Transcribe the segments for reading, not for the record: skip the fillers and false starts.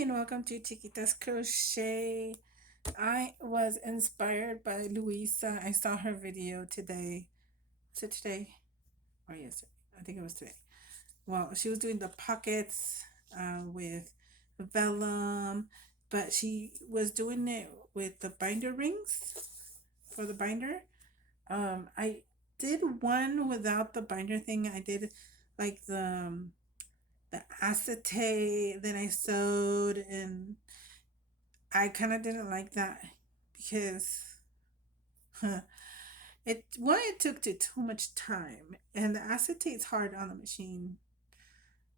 and welcome to Chiquita's Crochet. I was inspired by Luisa. I saw her video today. Was it today or yesterday? I think it was today. Well, she was doing the pockets with vellum, but she was doing it with the binder rings for the binder. I did one without the binder thing. I did like the acetate. Then I sewed, and I kind of didn't like that because it took too much time, and the acetate's hard on the machine.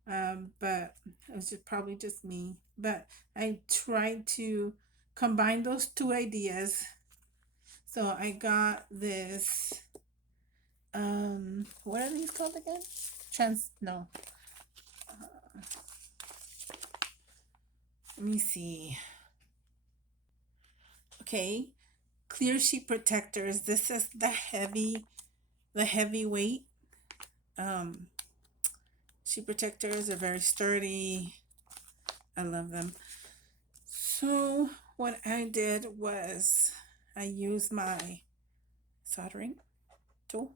But it was just probably just me. But I tried to combine those two ideas. So I got this. What are these called again? Trans no. Let me see. Okay, clear sheet protectors. This is the heavyweight. Um, sheet protectors are very sturdy. I love them. So what I did was I used my soldering tool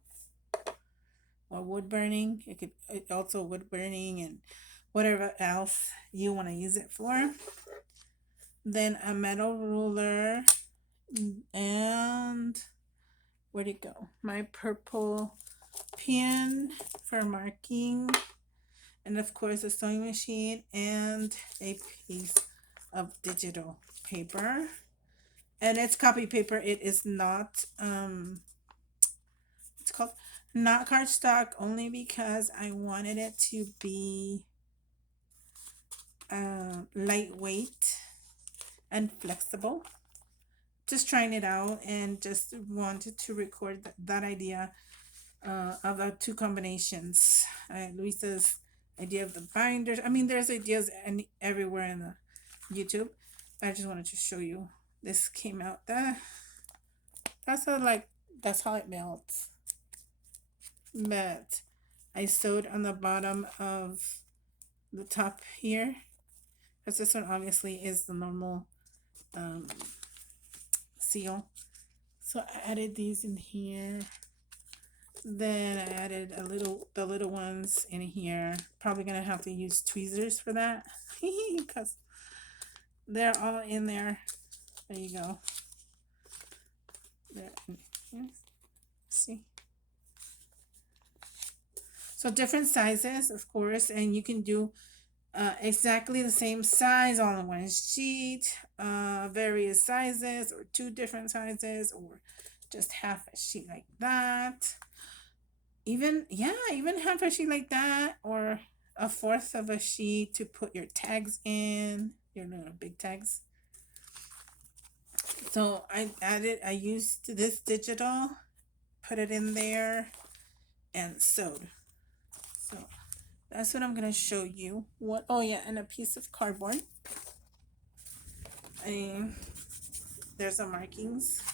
or wood burning. It also wood burning and whatever else you want to use it for. Then a metal ruler and where'd it go? My purple pen for marking, and of course a sewing machine and a piece of digital paper, and it's copy paper. It is not it's called not cardstock, only because I wanted it to be lightweight and flexible. Just trying it out and just wanted to record that idea of the two combinations. Luisa's idea of the binders. I mean, there's ideas everywhere in the YouTube. I just wanted to show you. This came out. That's how it melts. But I sewed on the bottom of the top here, because this one obviously is the normal um, seal. So I added these in here. Then I added the little ones in here. Probably gonna have to use tweezers for that because they're all in there. There you go. There. Yes. See. So different sizes, of course, and you can do exactly the same size on one sheet, various sizes, or two different sizes, or just half a sheet like that. Even half a sheet like that, or a fourth of a sheet to put your tags in, your little big tags. So I used this digital, put it in there, and sewed. So that's what I'm gonna show you. Oh yeah, and a piece of cardboard. And there's the markings.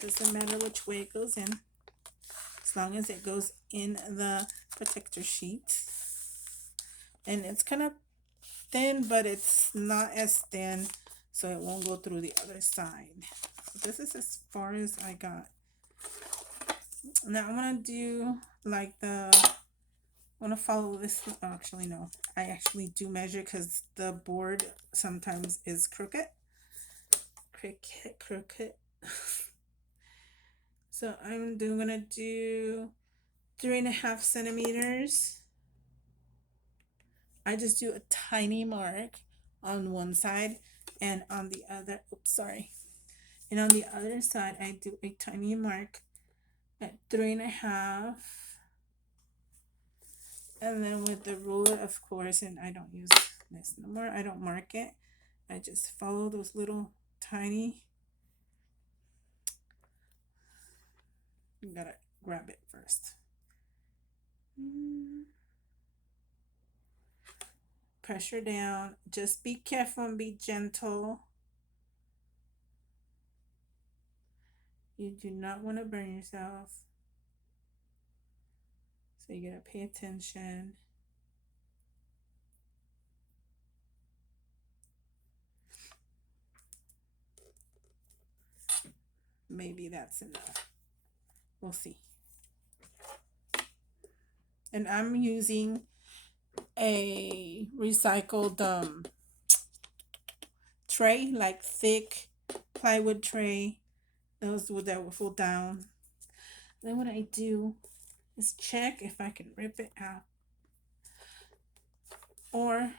Doesn't matter which way it goes in, as long as it goes in the protector sheet. And it's kind of thin, but it's not as thin, so it won't go through the other side. So this is as far as I got. Now I'm gonna do like I want to follow this. Actually, no, I actually do measure because the board sometimes is crooked. Crooked. So gonna do 3.5 centimeters. I just do a tiny mark on one side, and on the other, oops, sorry. And on the other side, I do a tiny mark at 3.5. And then with the ruler, of course, and I don't use this no more. I don't mark it. I just follow those little tiny. You gotta grab it first. Pressure down. Just be careful and be gentle. You do not want to burn yourself. So you gotta pay attention. maybe that's enough. We'll see. And I'm using a recycled tray, like thick plywood tray. Those that will fold down. Then what I do is check if I can rip it out, or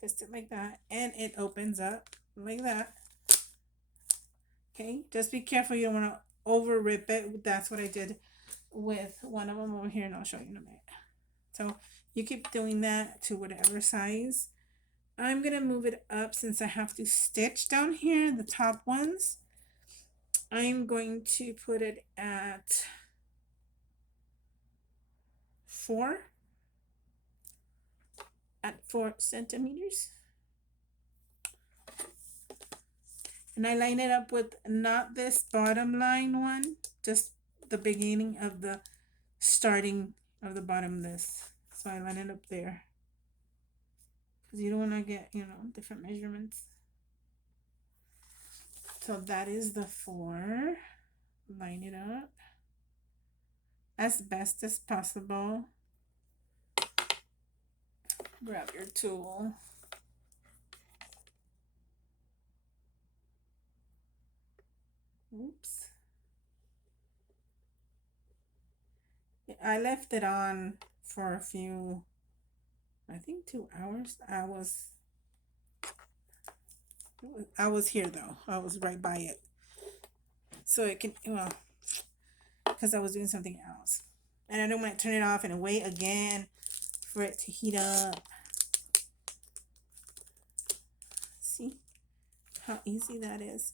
twist it like that, and it opens up like that. Okay, just be careful you don't want to over rip it. That's what I did with one of them over here, and I'll show you in a minute. So you keep doing that to whatever size. I'm gonna move it up since I have to stitch down here the top ones. I'm going to put it at 4 centimeters. And I line it up with not this bottom line one, just the beginning of the starting of the bottom of this. So I line it up there. Because you don't want to get, different measurements. So that is the 4. Line it up as best as possible. Grab your tool. Oops. I left it on for a few, I think 2 hours. I was here though. I was right by it. So it can, because I was doing something else. And I don't want to turn it off and wait again for it to heat up. See how easy that is?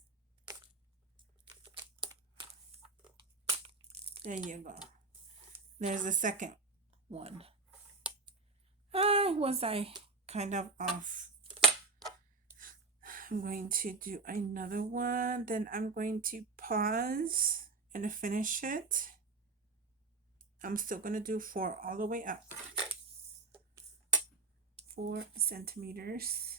There you go. There's the second one. Was I kind of off? I'm going to do another one. Then I'm going to pause and finish it. I'm still going to do 4 all the way up. 4 centimeters.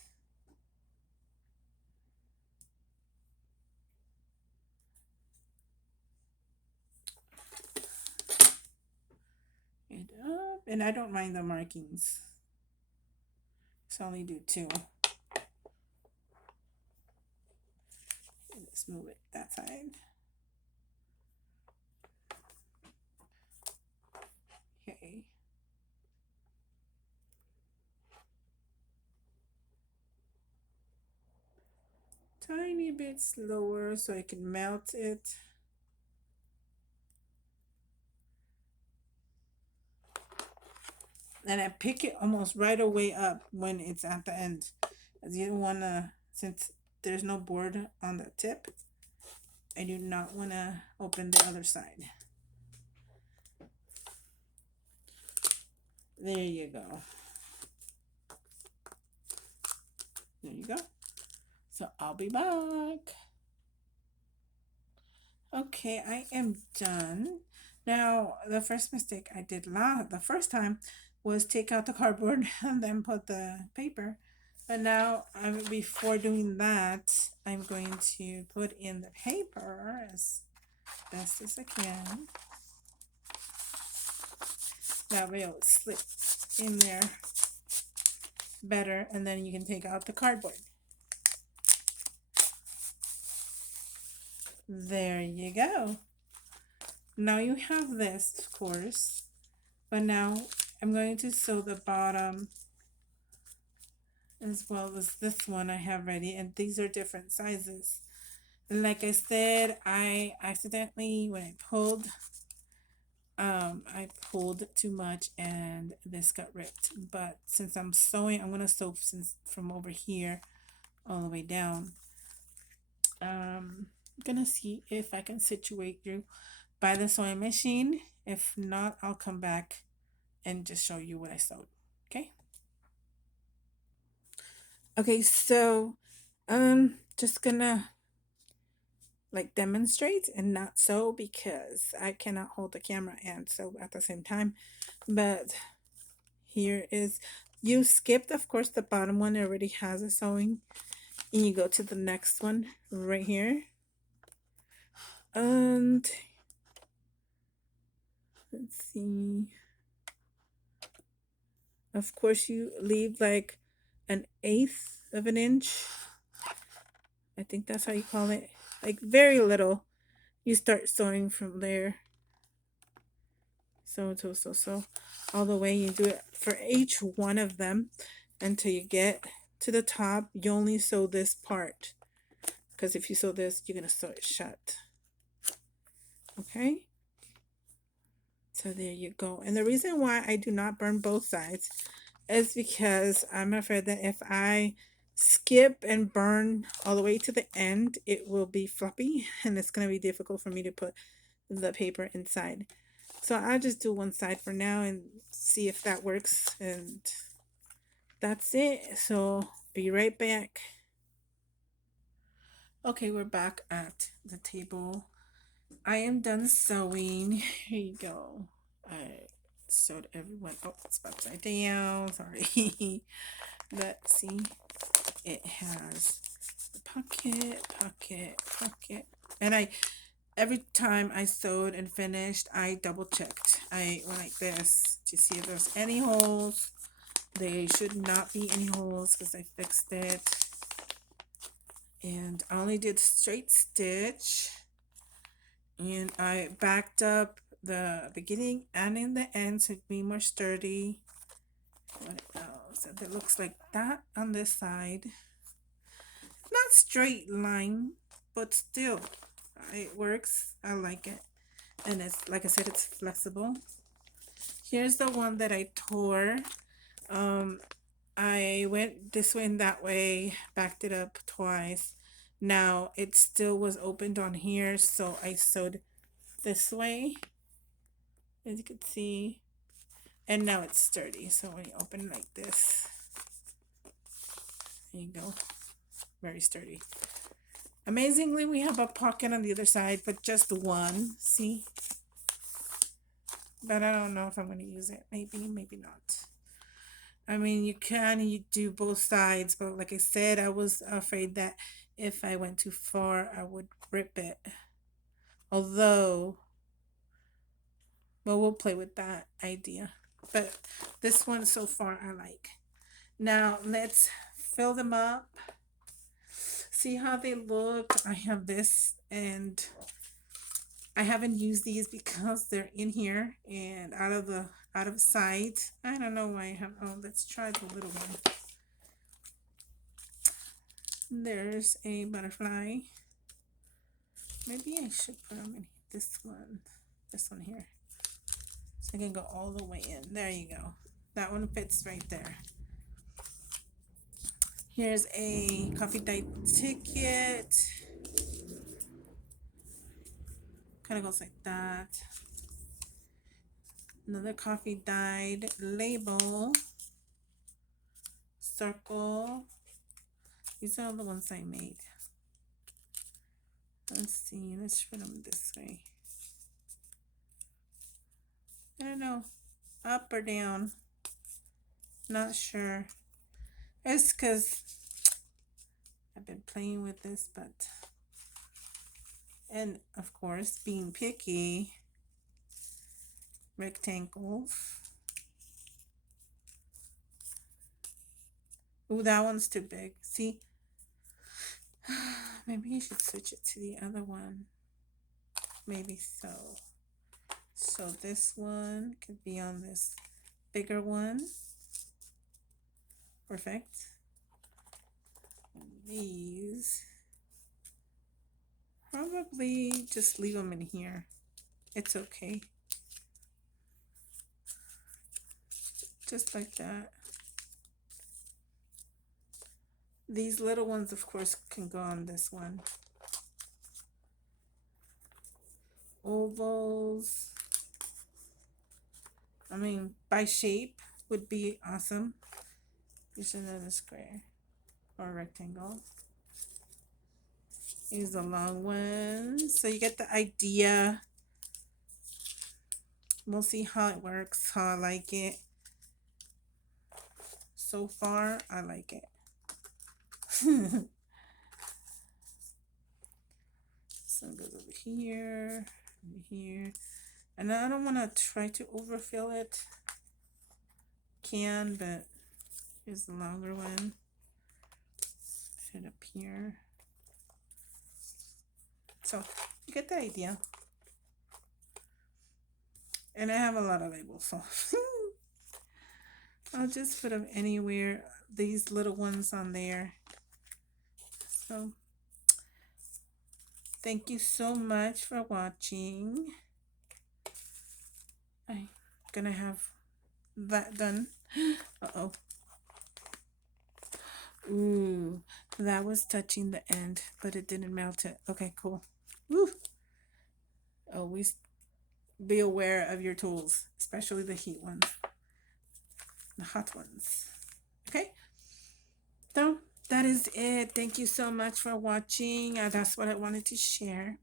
It up. And I don't mind the markings. So I only do 2. Let's move it that side. Okay. Tiny bit slower so I can melt it. And I pick it almost right away up when it's at the end. As you don't want to, since there's no board on the tip, I do not want to open the other side. There you go. There you go. So I'll be back. Okay, I am done. Now, the first mistake I did the first time was take out the cardboard and then put the paper. But now, before doing that, I'm going to put in the paper as best as I can. That way it'll slip in there better, and then you can take out the cardboard. There you go. Now you have this, of course, but now I'm going to sew the bottom as well as this one I have ready, and these are different sizes. And like I said, I accidentally, when I pulled too much and this got ripped. But since I'm sewing, I'm gonna sew from over here all the way down. I'm gonna see if I can situate you by the sewing machine. If not, I'll come back and just show you what I sewed. Okay. Okay, so just gonna like demonstrate and not sew because I cannot hold the camera and sew at the same time. But here is, you skipped of course the bottom one, it already has a sewing, and you go to the next one right here. And let's see. Of course, you leave like an eighth of an inch. I think that's how you call it. Like very little. You start sewing from there. So, all the way. You do it for each one of them until you get to the top. You only sew this part because if you sew this, you're gonna sew it shut. Okay. So there you go. And the reason why I do not burn both sides is because I'm afraid that if I skip and burn all the way to the end, it will be floppy and it's going to be difficult for me to put the paper inside. So I'll just do one side for now and see if that works. And that's it. So be right back. Okay, we're back at the table. I am done sewing. Here you go. I sewed everyone. Oh, it's upside down. Sorry. But see, it has the pocket. And I, every time I sewed and finished, I double checked. I went like this to see if there's any holes. There should not be any holes because I fixed it. And I only did straight stitch. And I backed up the beginning and in the end so it'd be more sturdy. What else? It looks like that on this side. Not straight line, but still it works. I like it. And it's like I said, it's flexible. Here's the one that I tore. I went this way and that way, backed it up twice. Now it still was opened on here, so I sewed this way, as you can see, and now it's sturdy. So when you open it like this, there you go, very sturdy. Amazingly, we have a pocket on the other side, but just one. See, but I don't know if I'm going to use it. Maybe not. I mean, you do both sides, but like I said, I was afraid that if I went too far, I would rip it. Although, well, we'll play with that idea. But this one so far I like. Now let's fill them up. See how they look. I have this and I haven't used these because they're in here and out of sight. I don't know why I have. Oh, let's try the little one. There's a butterfly. Maybe I should put them in this one here, so I can go all the way in. There you go. That one fits right there. Here's a coffee date ticket. Kind of goes like that. Another coffee dyed label. Circle. These are all the ones I made. Let's see. Let's put them this way. I don't know. Up or down. Not sure. It's because I've been playing with this, but. And of course, being picky. Rectangles. Ooh, that one's too big. See? Maybe you should switch it to the other one. Maybe so. So this one could be on this bigger one. Perfect. And these, probably just leave them in here. It's okay. Just like that. These little ones, of course, can go on this one. Ovals. I mean, by shape would be awesome. Here's another square or rectangle. Here's the long one. So you get the idea. We'll see how it works, how I like it. So far, I like it. Some goes over here, here. And I don't want to try to overfill it. Can, but here's the longer one. Put it up here. So you get the idea. And I have a lot of labels, so I'll just put them anywhere. These little ones on there. So thank you so much for watching. I'm gonna have that done. Uh-oh. Ooh, that was touching the end, but it didn't melt it. Okay, cool. Woo. Always be aware of your tools, especially the heat ones, the hot ones. Okay? So that is it. Thank you so much for watching. That's what I wanted to share.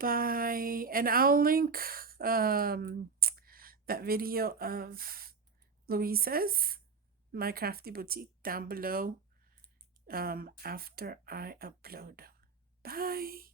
Bye. And I'll link that video of Louisa's My Crafty Boutique down below after I upload. Bye.